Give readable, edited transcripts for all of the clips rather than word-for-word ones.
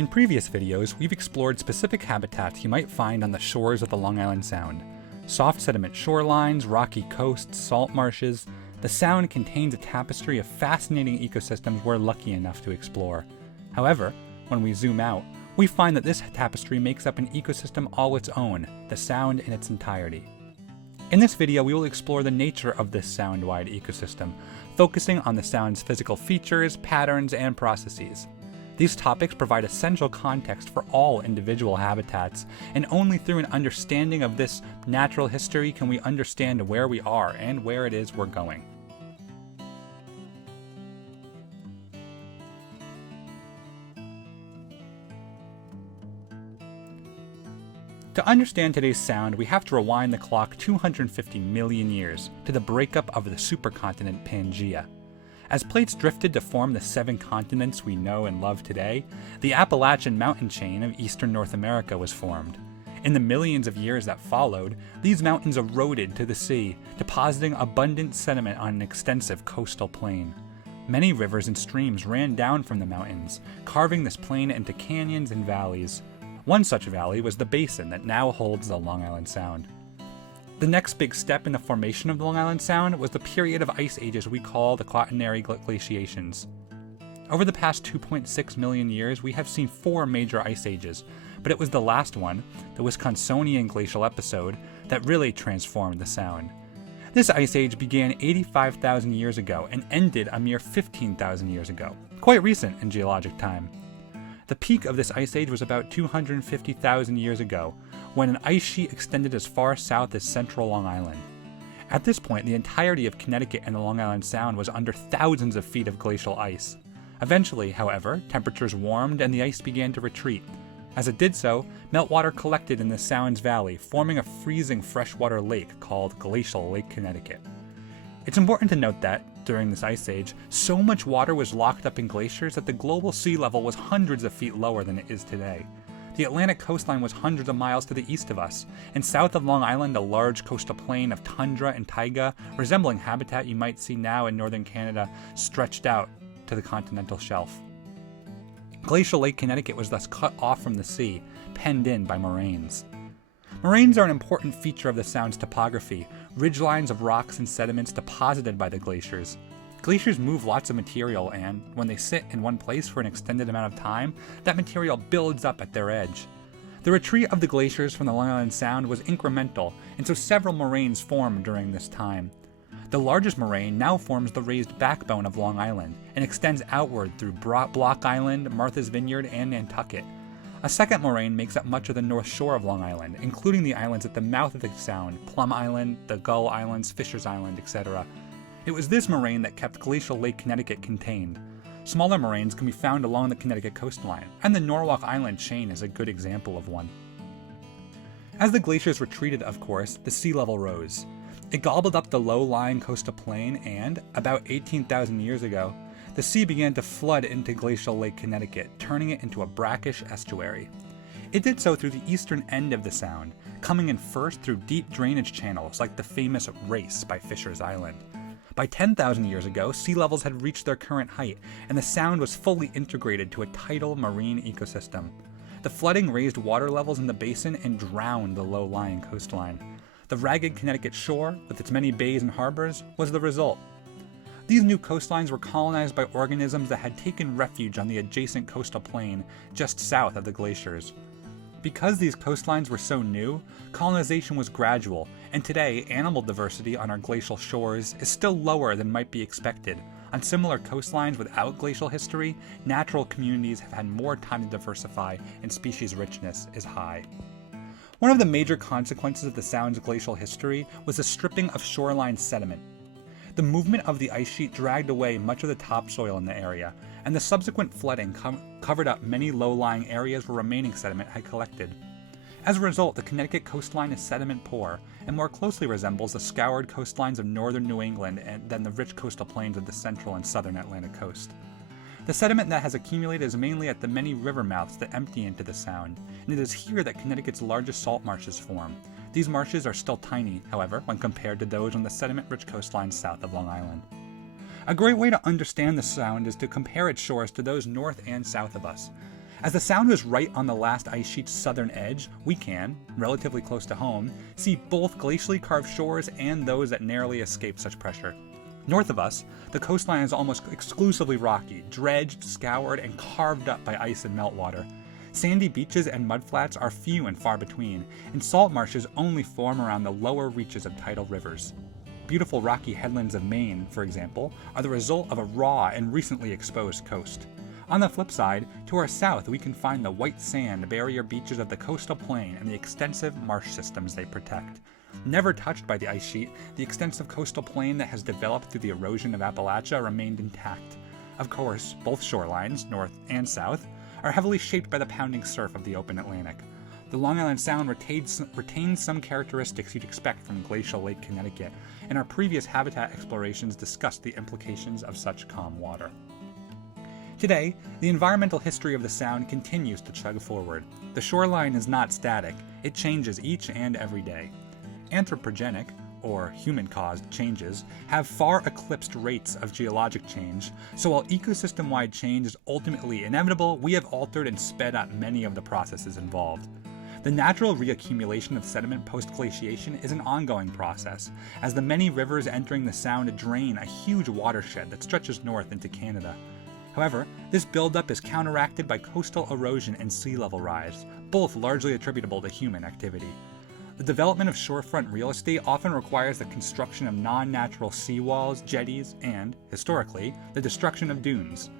In previous videos, we've explored specific habitats you might find on the shores of the Long Island Sound. Soft sediment shorelines, rocky coasts, salt marshes. The Sound contains a tapestry of fascinating ecosystems we're lucky enough to explore. However, when we zoom out, we find that this tapestry makes up an ecosystem all its own, the Sound in its entirety. In this video, we will explore the nature of this Sound-wide ecosystem, focusing on the Sound's physical features, patterns, and processes. These topics provide essential context for all individual habitats, and only through an understanding of this natural history can we understand where we are and where it is we're going. To understand today's Sound, we have to rewind the clock 250 million years to the breakup of the supercontinent Pangaea. As plates drifted to form the 7 continents we know and love today, the Appalachian mountain chain of eastern North America was formed. In the millions of years that followed, these mountains eroded to the sea, depositing abundant sediment on an extensive coastal plain. Many rivers and streams ran down from the mountains, carving this plain into canyons and valleys. One such valley was the basin that now holds the Long Island Sound. The next big step in the formation of the Long Island Sound was the period of ice ages we call the Quaternary glaciations. Over the past 2.6 million years, we have seen 4 major ice ages, but it was the last one, the Wisconsinian glacial episode, that really transformed the Sound. This ice age began 85,000 years ago and ended a mere 15,000 years ago, quite recent in geologic time. The peak of this ice age was about 250,000 years ago, when an ice sheet extended as far south as central Long Island. At this point, the entirety of Connecticut and the Long Island Sound was under thousands of feet of glacial ice. Eventually, however, temperatures warmed and the ice began to retreat. As it did so, meltwater collected in the Sound's valley, forming a freezing freshwater lake called Glacial Lake Connecticut. It's important to note that, during this ice age, so much water was locked up in glaciers that the global sea level was hundreds of feet lower than it is today. The Atlantic coastline was hundreds of miles to the east of us, and south of Long Island a large coastal plain of tundra and taiga, resembling habitat you might see now in northern Canada, stretched out to the continental shelf. Glacial Lake Connecticut was thus cut off from the sea, penned in by moraines. Moraines are an important feature of the Sound's topography, ridgelines of rocks and sediments deposited by the glaciers. Glaciers move lots of material and, when they sit in one place for an extended amount of time, that material builds up at their edge. The retreat of the glaciers from the Long Island Sound was incremental, and so several moraines formed during this time. The largest moraine now forms the raised backbone of Long Island and extends outward through Block Island, Martha's Vineyard, and Nantucket. A second moraine makes up much of the north shore of Long Island, including the islands at the mouth of the Sound, Plum Island, the Gull Islands, Fisher's Island, etc. It was this moraine that kept Glacial Lake Connecticut contained. Smaller moraines can be found along the Connecticut coastline, and the Norwalk Island chain is a good example of one. As the glaciers retreated, of course, the sea level rose. It gobbled up the low-lying coastal plain and, about 18,000 years ago, the sea began to flood into Glacial Lake Connecticut, turning it into a brackish estuary. It did so through the eastern end of the Sound, coming in first through deep drainage channels like the famous Race by Fisher's Island. By 10,000 years ago, sea levels had reached their current height, and the Sound was fully integrated to a tidal marine ecosystem. The flooding raised water levels in the basin and drowned the low-lying coastline. The ragged Connecticut shore, with its many bays and harbors, was the result. These new coastlines were colonized by organisms that had taken refuge on the adjacent coastal plain just south of the glaciers. Because these coastlines were so new, colonization was gradual, and today animal diversity on our glacial shores is still lower than might be expected. On similar coastlines without glacial history, natural communities have had more time to diversify and species richness is high. One of the major consequences of the Sound's glacial history was the stripping of shoreline sediment. The movement of the ice sheet dragged away much of the topsoil in the area, and the subsequent flooding covered up many low-lying areas where remaining sediment had collected. As a result, the Connecticut coastline is sediment poor and more closely resembles the scoured coastlines of northern New England than the rich coastal plains of the central and southern Atlantic coast. The sediment that has accumulated is mainly at the many river mouths that empty into the Sound, and it is here that Connecticut's largest salt marshes form. These marshes are still tiny, however, when compared to those on the sediment-rich coastlines south of Long Island. A great way to understand the Sound is to compare its shores to those north and south of us. As the Sound is right on the last ice sheet's southern edge, we can, relatively close to home, see both glacially carved shores and those that narrowly escape such pressure. North of us, the coastline is almost exclusively rocky, dredged, scoured, and carved up by ice and meltwater. Sandy beaches and mudflats are few and far between, and salt marshes only form around the lower reaches of tidal rivers. Beautiful rocky headlands of Maine, for example, are the result of a raw and recently exposed coast. On the flip side, to our south we can find the white sand barrier beaches of the coastal plain and the extensive marsh systems they protect. Never touched by the ice sheet, the extensive coastal plain that has developed through the erosion of Appalachia remained intact. Of course, both shorelines, north and south, are heavily shaped by the pounding surf of the open Atlantic. The Long Island Sound retains some characteristics you'd expect from glacial Lake Connecticut, and our previous habitat explorations discussed the implications of such calm water. Today, the environmental history of the Sound continues to chug forward. The shoreline is not static, it changes each and every day. Anthropogenic, or human-caused, changes have far eclipsed rates of geologic change, so while ecosystem-wide change is ultimately inevitable, we have altered and sped up many of the processes involved. The natural reaccumulation of sediment post-glaciation is an ongoing process, as the many rivers entering the Sound drain a huge watershed that stretches north into Canada. However, this buildup is counteracted by coastal erosion and sea level rise, both largely attributable to human activity. The development of shorefront real estate often requires the construction of non-natural seawalls, jetties, and, historically, the destruction of dunes.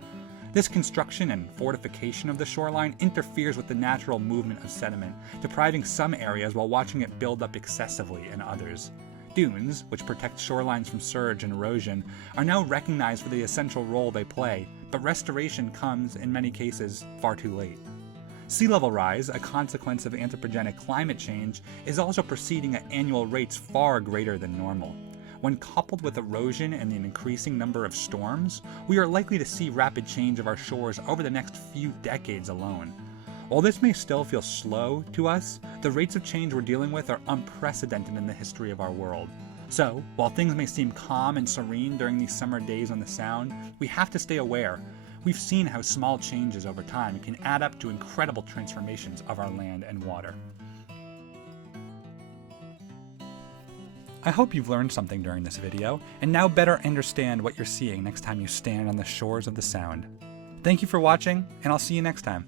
This construction and fortification of the shoreline interferes with the natural movement of sediment, depriving some areas while watching it build up excessively in others. Dunes, which protect shorelines from surge and erosion, are now recognized for the essential role they play, but restoration comes, in many cases, far too late. Sea level rise, a consequence of anthropogenic climate change, is also proceeding at annual rates far greater than normal. When coupled with erosion and an increasing number of storms, we are likely to see rapid change of our shores over the next few decades alone. While this may still feel slow to us, the rates of change we're dealing with are unprecedented in the history of our world. So, while things may seem calm and serene during these summer days on the Sound, we have to stay aware. We've seen how small changes over time can add up to incredible transformations of our land and water. I hope you've learned something during this video, and now better understand what you're seeing next time you stand on the shores of the Sound. Thank you for watching, and I'll see you next time.